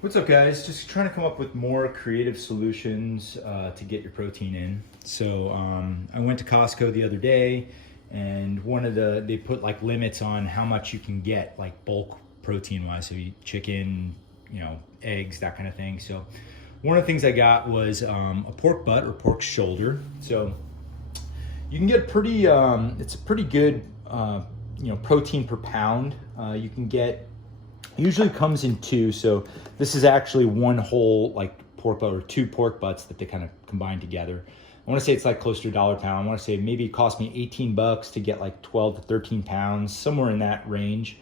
What's up, guys? Just trying to come up with more creative solutions to get your protein in. So I went to Costco the other day, and they put like limits on how much you can get, like bulk protein wise. So you chicken, eggs, that kind of thing. So one of the things I got was a pork butt or pork shoulder. So you can get it's a pretty good protein per pound. You can get. Usually comes in two, so this is actually one whole like pork butt or two pork butts that they kind of combine together. I want to say it's like close to $1 a pound. I want to say maybe it cost me $18 to get like 12 to 13 pounds, somewhere in that range.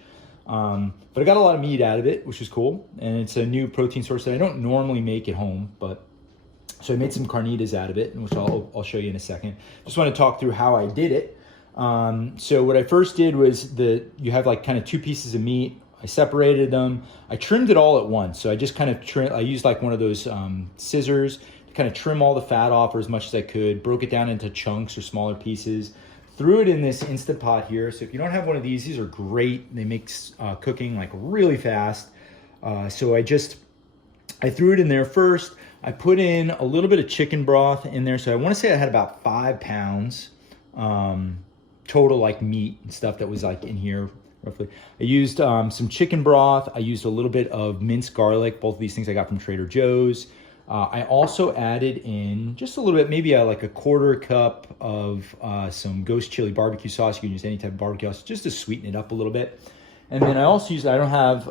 But I got a lot of meat out of it, which is cool, and it's a new protein source that I don't normally make at home. But so I made some carnitas out of it, which I'll show you in a second. Just want to talk through how I did it. So what I first did was you have like kind of two pieces of meat. I separated them. I trimmed it all at once. So I just kind of I used like one of those scissors to kind of trim all the fat off or as much as I could, broke it down into chunks or smaller pieces, threw it in this Instant Pot here. So if you don't have one of these are great. They make cooking like really fast. So I threw it in there first. I put in a little bit of chicken broth in there. So I want to say I had about 5 pounds total like meat and stuff that was like in here. Roughly. I used some chicken broth. I used a little bit of minced garlic. Both of these things I got from Trader Joe's. I also added in just a little bit, maybe like a 1/4 cup of some ghost chili barbecue sauce. You can use any type of barbecue sauce just to sweeten it up a little bit. And then I also used, I don't have,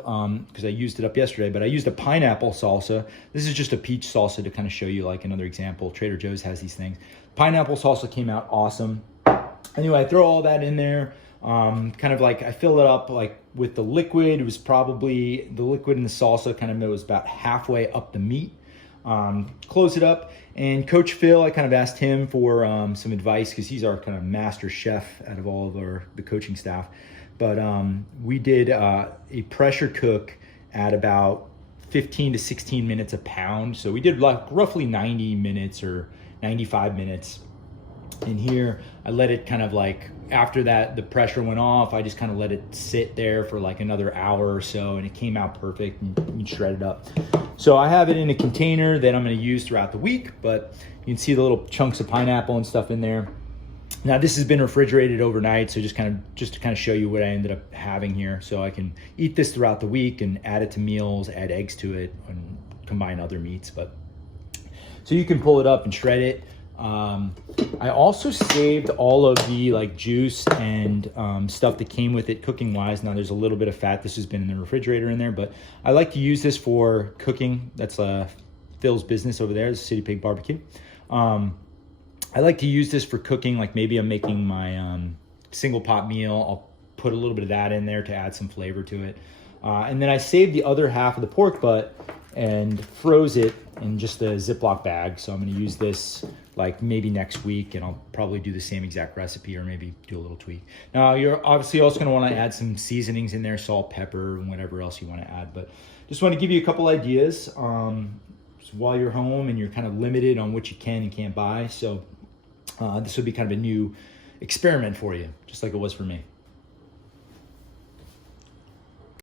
because I used it up yesterday, but I used a pineapple salsa. This is just a peach salsa to kind of show you like another example. Trader Joe's has these things. Pineapple salsa came out awesome. Anyway, I throw all that in there. Kind of like I fill it up like with the liquid. It was probably the liquid in the salsa kind of, it was about halfway up the meat. Close it up, and Coach Phil, I kind of asked him for some advice because he's our kind of master chef out of all of the coaching staff. But we did a pressure cook at about 15 to 16 minutes a pound. So we did like roughly 90 minutes or 95 minutes. In here, I let it kind of like, after that, the pressure went off, I just kind of let it sit there for like another hour or so, and it came out perfect and shredded up. So I have it in a container that I'm going to use throughout the week, but you can see the little chunks of pineapple and stuff in there. Now this has been refrigerated overnight, so just to kind of show you what I ended up having here. So I can eat this throughout the week and add it to meals, add eggs to it, and combine other meats. But so you can pull it up and shred it. I also saved all of the like juice and stuff that came with it cooking wise. Now there's a little bit of fat. This has been in the refrigerator in there, but I like to use this for cooking. That's Phil's business over there, the City Pig Barbecue. I like to use this for cooking. Like maybe I'm making my single pot meal. I'll put a little bit of that in there to add some flavor to it. And then I saved the other half of the pork butt and froze it in just a Ziploc bag. So I'm going to use this like maybe next week, and I'll probably do the same exact recipe or maybe do a little tweak. Now you're obviously also going to want to add some seasonings in there, salt, pepper, and whatever else you want to add. But just want to give you a couple ideas while you're home and you're kind of limited on what you can and can't buy. So this would be kind of a new experiment for you, just like it was for me.